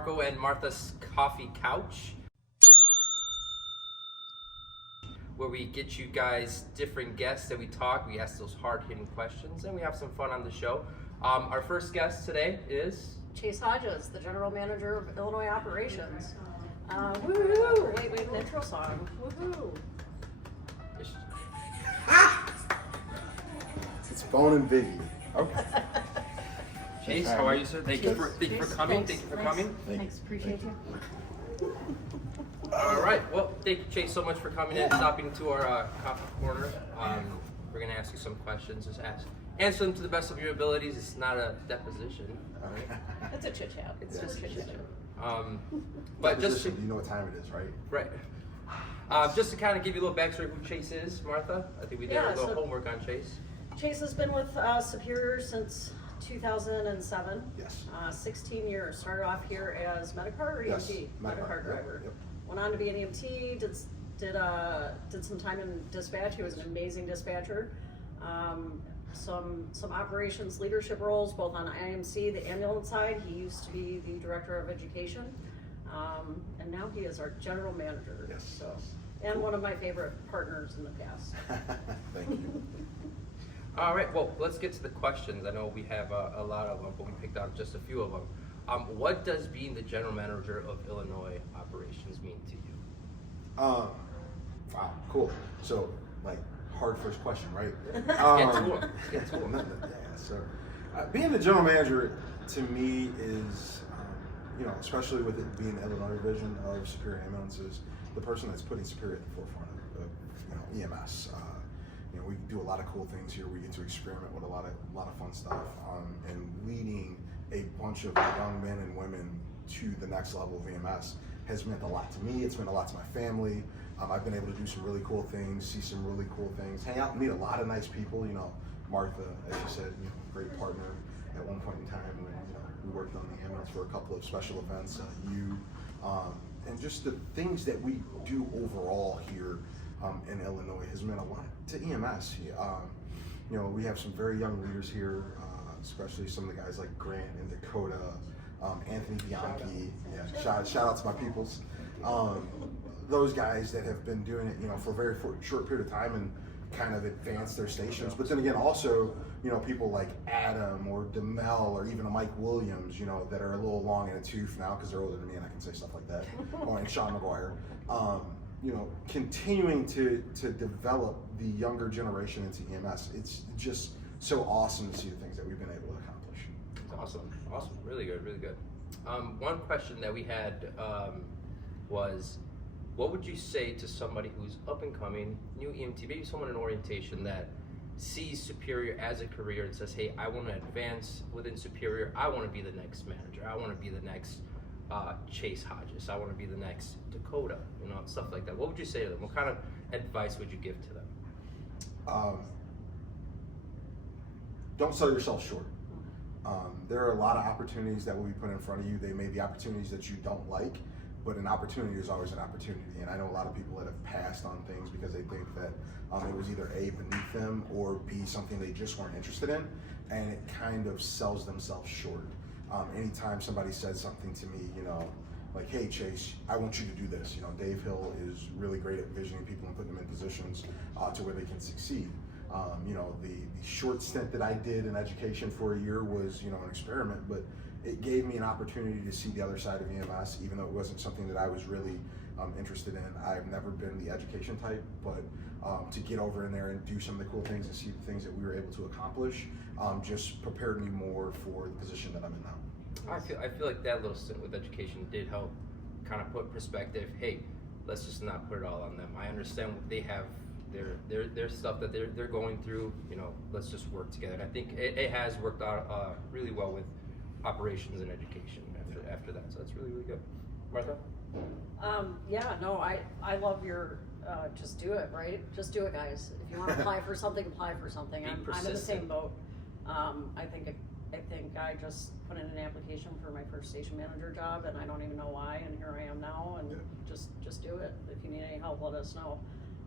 Marco and Martha's Coffee Couch, where we get you guys different guests that we talk. We ask those hard-hitting questions, and we have some fun on the show. Our first guest today is Chase Hodges, the General Manager of Illinois Operations. Woohoo! Wait, we have an intro song. Woohoo! It's Bone and Biggie. Okay. Chase, how are you, sir? Thank you for coming. Thanks. Thank you for coming. Thanks, appreciate you. All right. Well, thank you, Chase, so much for coming in, stopping to our coffee corner. We're gonna ask you some questions. Just answer them to the best of your abilities. It's not a deposition. All right. It's a chit chat. It's just a chit chat. But just you know what time it is, right? Right. Just to kind of give you a little backstory who Chase is, Martha. I think we did a little homework on Chase. Chase has been with Superior since 2007. Yes. 16 years. Started off here as Medicar or EMT? Yes. Medicar driver. Yep. Went on to be an EMT. Did some time in dispatch. He was an amazing dispatcher. Some operations leadership roles, both on IMC, the ambulance side. He used to be the director of education, and now he is our general manager. Yes. So, and one of my favorite partners in the past. Thank you. All right. Well, let's get to the questions. I know we have a lot of them, but we picked out just a few of them. What does being the general manager of Illinois operations mean to you? Wow, cool. So, like, hard first question, right? Get to him. Yeah, so being the general manager to me is, especially with it being the Illinois division of Superior Ambulances, the person that's putting Superior at the forefront of EMS. We do a lot of cool things here. We get to experiment with a lot of fun stuff, and leading a bunch of young men and women to the next level of EMS has meant a lot to me. It's meant a lot to my family. I've been able to do some really cool things, see some really cool things, hang out, meet a lot of nice people. Martha, as you said, great partner at one point in time when we worked on the ambulance for a couple of special events. And just the things that we do overall here in Illinois has meant a lot to EMS. We have some very young leaders here, especially some of the guys like Grant and Dakota, Anthony Bianchi. Shout out to my peoples. Those guys that have been doing it, for a very short period of time and kind of advanced their stations. But then again, also, people like Adam or DeMel or even a Mike Williams, that are a little long in the tooth now because they're older than me and I can say stuff like that. And Sean McGuire. Continuing to develop the younger generation into EMS. It's just so awesome to see the things that we've been able to accomplish. Awesome. Really good. One question that we had was, what would you say to somebody who's up and coming, new EMT, maybe someone in orientation that sees Superior as a career and says, hey, I want to advance within Superior. I want to be the next manager. I want to be the next Chase Hodges. I want to be the next Dakota, stuff like that. What would you say to them? What kind of advice would you give to them? Don't sell yourself short. There are a lot of opportunities that will be put in front of you. They may be opportunities that you don't like, but an opportunity is always an opportunity. And I know a lot of people that have passed on things because they think that it was either A, beneath them, or B, something they just weren't interested in, and it kind of sells themselves short. Anytime somebody says something to me, like, hey Chase, I want you to do this. Dave Hill is really great at visioning people and putting them in positions to where they can succeed. The short stint that I did in education for a year was, an experiment, but it gave me an opportunity to see the other side of EMS, even though it wasn't something that I was really interested in. I've never been the education type, but to get over in there and do some of the cool things and see the things that we were able to accomplish just prepared me more for the position that I'm in now. I feel like that little stint with education did help kind of put perspective. Hey, let's just not put it all on them. I understand what they have, their stuff that they're going through. Let's just work together. And I think it has worked out really well with operations and education after that. So that's really good. Martha? I love your just do it, right? Just do it, guys. If you want to apply for something, apply for something. I'm in the same boat. I think I just put in an application for my first station manager job, and I don't even know why, and here I am now, and just do it. If you need any help, let us know.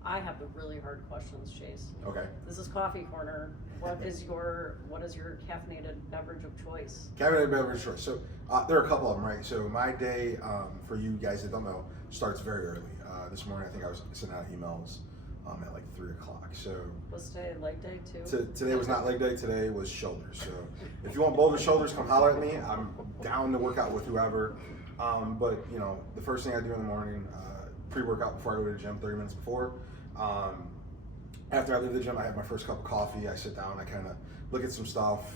I have the really hard questions, Chase. Okay. This is Coffee Corner. What is your caffeinated beverage of choice? Caffeinated beverage choice. So there are a couple of them, right? So my day, for you guys that don't know, starts very early. This morning, I think I was sending out emails at like 3 o'clock. So Was today leg day too? today was not leg day. Today was shoulders. So if you want boulder shoulders, come holler at me. I'm down to work out with whoever. But you know, the first thing I do in the morning, pre-workout before I go to the gym, 30 minutes before. After I leave the gym, I have my first cup of coffee. I sit down, I kind of look at some stuff,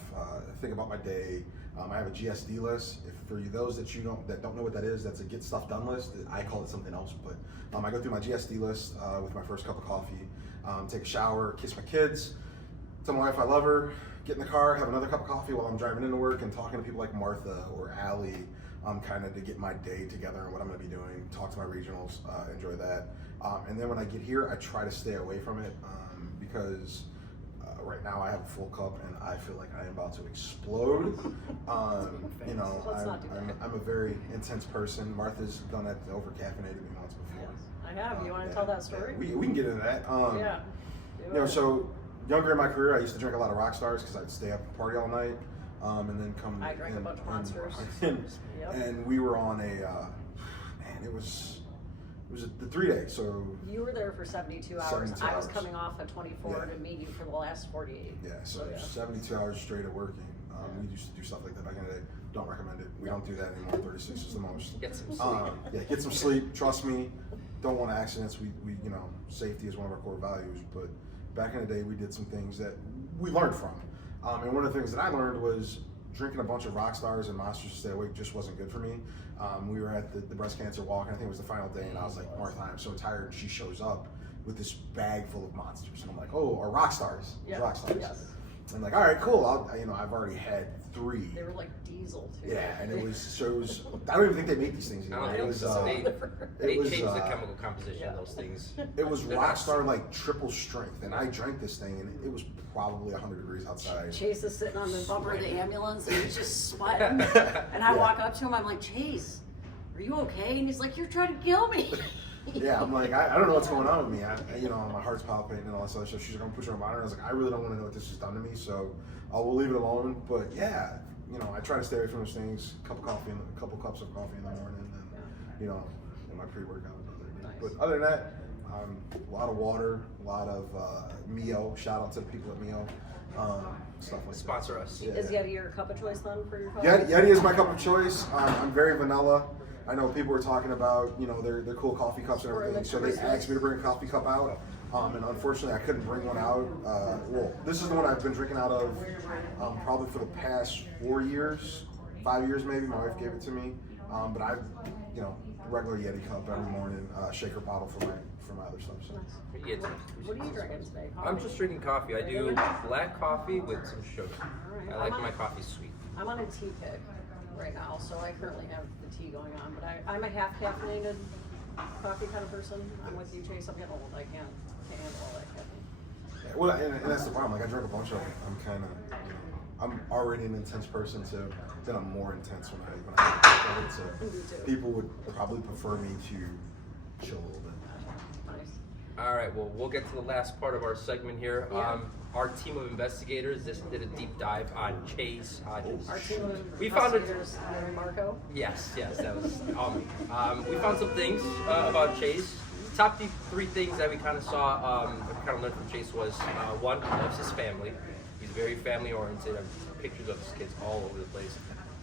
think about my day. I have a GSD list. If for you those that don't know what that is, that's a get stuff done list. I call it something else, but I go through my GSD list with my first cup of coffee, take a shower, kiss my kids, tell my wife I love her, get in the car, have another cup of coffee while I'm driving into work and talking to people like Martha or Allie, kind of to get my day together and what I'm going to be doing, talk to my regionals, enjoy that. And then when I get here, I try to stay away from it because right now I have a full cup and I feel like I am about to explode. You know, I'm a very intense person. Martha's done that over caffeinated me once before. I have. You want to tell that story? Yeah. We can get into that. Yeah. You know, so younger in my career, I used to drink a lot of rock stars because I'd stay up and party all night, and then come. I drank a bunch of monsters. And we were on a man. It was the 3 day. So you were there for 72 hours. 72 I was hours. coming off at 24 to meet you for the last 48. Yeah, so 72 hours straight of working. We used to do stuff like that back in the day. Don't recommend it. We don't do that anymore. 36 is the most. Get some sleep. Yeah, get some sleep. Trust me. Don't want accidents. We you know, safety is one of our core values. But back in the day, we did some things that we learned from. And one of the things that I learned was drinking a bunch of rock stars and monsters to stay awake just wasn't good for me. We were at the breast cancer walk, and I think it was the final day, and I was like, Martha, I'm so tired. And she shows up with this bag full of monsters, and I'm like, oh, or rock stars. Yeah. Rock stars. Yes. I'm like, all right, cool. I've already had 3. They were like diesel too. Yeah, and it was I don't even think they make these things anymore. I don't think they changed the chemical composition of those things. It was Rockstar like triple strength, and I drank this thing, and it was probably 100 degrees outside. Chase is sitting on the bumper of the ambulance, and he's just sweating. And I walk up to him, I'm like, Chase, are you okay? And he's like, you're trying to kill me. Yeah, I'm like, I don't know what's going on with me. You know, my heart's palpitating and all that stuff. So she's like, I'm gonna put you on monitor. I was like, I really don't want to know what this has done to me, so we'll leave it alone. But yeah, you know, I try to stay away from those things. A couple cups of coffee in the morning, and you know, in my pre-workout. Nice. But other than that, a lot of water, a lot of Mio. Shout out to the people at Mio. Stuff like Sponsor that. us. Yeah. Is Yeti your cup of choice then for your coffee? Yeti is my cup of choice. I'm very vanilla. I know people were talking about, you know, their cool coffee cups and everything, so they asked me to bring a coffee cup out, and unfortunately I couldn't bring one out. Well, this is the one I've been drinking out of probably for the past 4 years, 5 years maybe. My wife gave it to me, but I, you know, regular Yeti cup every morning, shaker bottle for my other stuff. So. What are you drinking today? Coffee? I'm just drinking coffee. I do black coffee with some sugar. Alright. I like my coffee sweet. I'm on a tea kick right now, so I currently have the tea going on, but I'm a half caffeinated coffee kind of person. I'm with you, Chase. I'm getting old. I can't handle all that caffeine. Yeah, well, and that's the problem. Like I drank a bunch of it. I'm kind of, you know, I'm already an intense person, so then I'm more intense when I drink it. So people would probably prefer me to chill a little bit. Nice. All right, well, we'll get to the last part of our segment here. Yeah. Our team of investigators just did a deep dive on Chase Hodges. Our team of We found it. investigators, Marco. Yes, that was all me. We found some things about Chase. Top 3 things that we kind of saw, that we kind of learned from Chase was, one, he loves his family. He's very family oriented. I have pictures of his kids all over the place.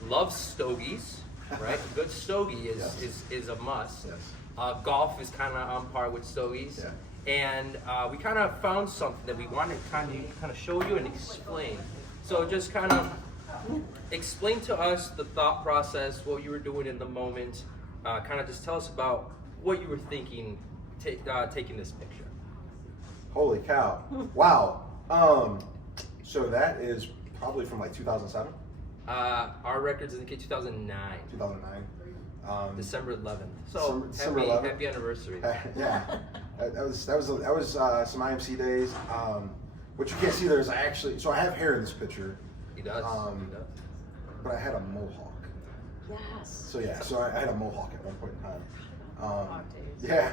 Loves stogies, right? A good stogie is a must. Yes. Golf is kind of on par with stogies. Yeah. And we kind of found something that we wanted to kind of show you and explain. So just kind of explain to us the thought process, what you were doing in the moment. Kind of just tell us about what you were thinking taking this picture. Holy cow. Wow. So that is probably from like 2007? Our records indicate 2009. 2009. December 11th. So December 11th. Happy anniversary. Yeah. That was some IMC days. What you can't see there is I have hair in this picture. He does. He does. But I had a mohawk. Yes. So I had a mohawk at one point in time. Mohawk days. Yeah.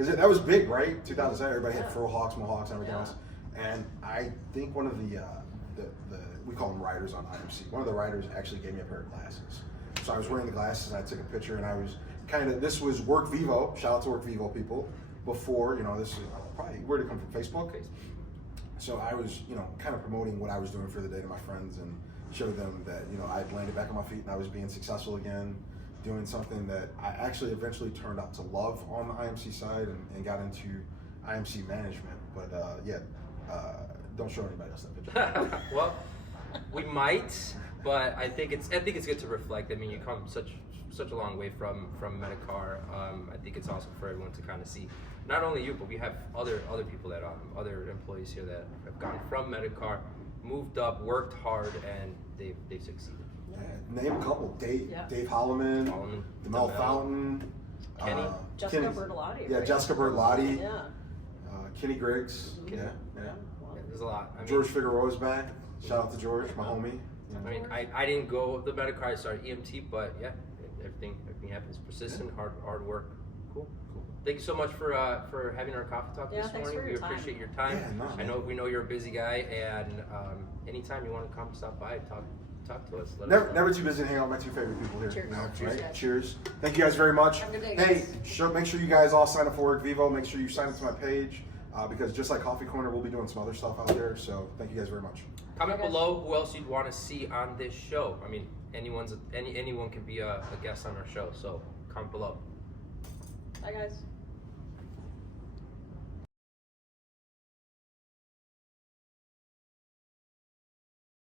because that was big, right? 2007, everybody had Yeah. fro hawks, mohawks, and everything Yeah. else. And I think one of the we call them riders on IMC. One of the riders actually gave me a pair of glasses. So I was wearing the glasses and I took a picture, and I was this was Work Vivo. Shout out to Work Vivo people. Before, this is probably where'd it come from? Facebook. So I was, kind of promoting what I was doing for the day to my friends and showed them that, I'd landed back on my feet and I was being successful again, doing something that I actually eventually turned out to love on the IMC side and got into IMC management. But don't show anybody else that picture. Well, we might, but I think it's good to reflect. I mean, you come such a long way from Medicar. I think it's awesome for everyone to kind of see, not only you, but we have other people that other employees here that have gone from Medicar, moved up, worked hard, and they've succeeded. Yeah, name a couple: Dave Holloman, DeMel Fountain, Kenny, Jessica Bertolotti. Yeah, right? Jessica Bertolotti. Yeah. Kenny Griggs. Kenny. Yeah. Wow. There's a lot. I mean, George Figueroa's back. Shout out to George, my homie. I mean, I didn't go the Medicar. I started EMT, but yeah, everything happens. Persistent, hard work. Cool. Thank you so much for having our coffee talk this thanks morning. for your We time. appreciate your time. Yeah, we know you're a busy guy, and anytime you want to come stop by, talk to us. Let us know. Never too busy to hang out with my two favorite people here. Cheers. Right? Cheers, guys. Cheers. Thank you guys very much. Have a good day, Hey, guys. make sure you guys all sign up for Work Vivo. Make sure you sign up to my page because just like Coffee Corner, we'll be doing some other stuff out there. So thank you guys very much. Comment Bye, guys. below who else you'd want to see on this show. I mean, anyone can be a guest on our show. So comment below. Bye, guys.